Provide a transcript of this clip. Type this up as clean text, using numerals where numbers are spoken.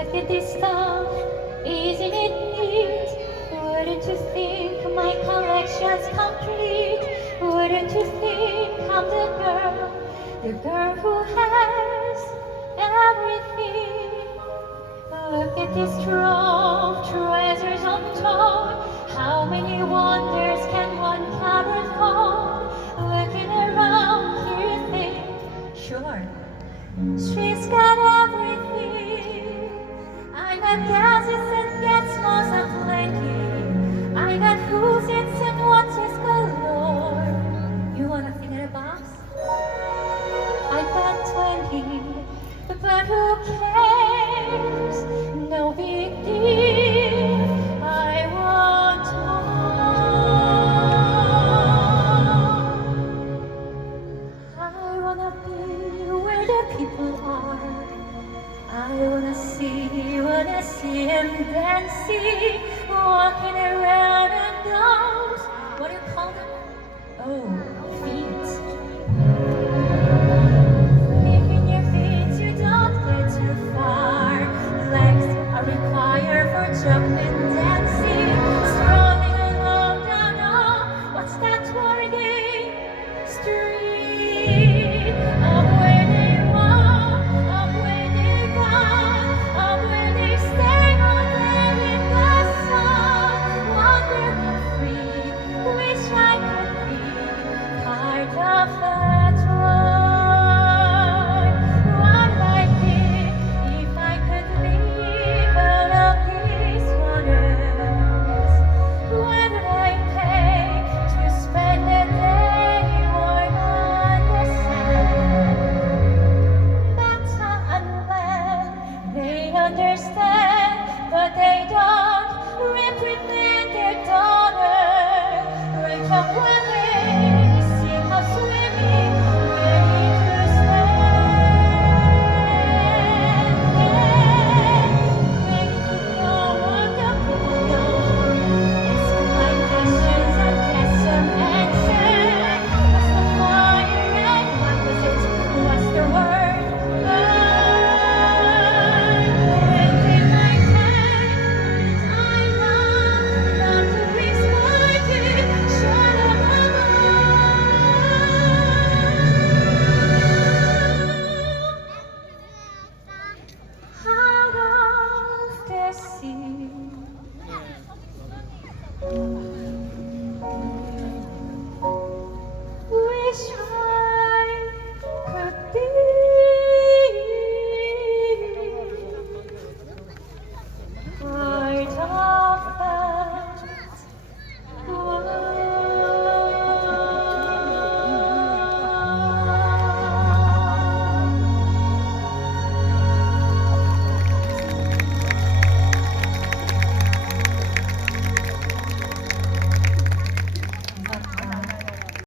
Look at this stuff, isn't it neat? Wouldn't you think my collection's complete? Wouldn't you think I'm the girl who has everything? Look at this trove, treasures untold. How many wonders can one carry hold? Looking around here, you think, sure, she's got everything. I got gadgets and gizmos aplenty. I got who's its and what's its galore. You want a thing in a box? I got 20, but who cares? No big deal. I want more. I wanna be where the people are. I wanna see him dancing, walking around in those, what do you call them? Oh,